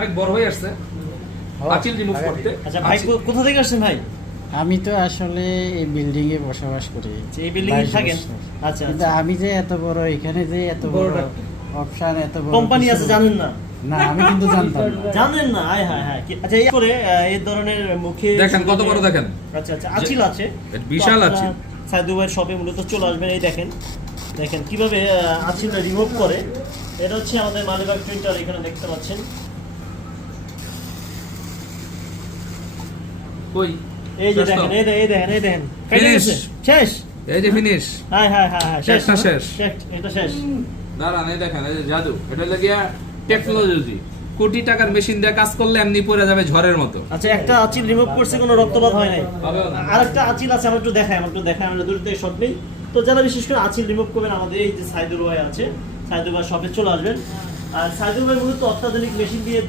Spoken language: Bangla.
অনেক বড় হয়ে আসছে আঁচিল রিমুভ করতে। আচ্ছা ভাই, কোথা থেকে আসছেন ভাই? আমি তো আসলে এই বিল্ডিং এ বসবাস করি। এই বিল্ডিং এ থাকেন? আচ্ছা, কিন্তু আমি যে এত বড় এখানে যে এত বড় অপশন, এত বড় কোম্পানি আছে জানেন না? না, আমি কিন্তু জানতাম না। জানেন না? হায় হায় হায়। আচ্ছা, এই করে এই ধরনের মুখে দেখেন কত বড়, দেখেন। আচ্ছা আচ্ছা, আঁচিল আছে, বিশাল আঁচিল। সাইদু ভাইয়ের শপে মূলত চলে আসবেন। এই দেখেন, দেখেন কিভাবে আঁচিলটা রিমুভ করে। এটা হচ্ছে আমাদের মালিবাগ প্রিন্টার, এখানে দেখতে পাচ্ছেন। কই এই যে দেখেন, এই দেখেন, এই দেখেন, Finish. শেষ। এই যে ফিনিশ। হায় হায় হায় হায়, শেষ একটা শেষ। এটা শেষ। দাঁড়ান, এই দেখেন, এই যে জাদু। এটা লাগিয়া টেকনোলজি, কোটি টাকার মেশিন দিয়ে কাজ করলে এমনি পড়ে যাবে ঝড়ের মতো। আচ্ছা, একটা আঁচিল রিমুভ করছে, কোনো রক্তপাত হয় নাই। হবেও না। আরেকটা আঁচিল আছে, আমরা একটু দেখাই, আমরা দূর থেকে শট নেই। তো যারা বিশেষ করে আঁচিল রিমুভ করবেন, আমাদের এই যে সাইদুর ভাই আছে, সাইদুর ভাই শপে চলে আসবেন। আর সাইদুর ভাই মূলত অত্যাধুনিক মেশিন দিয়ে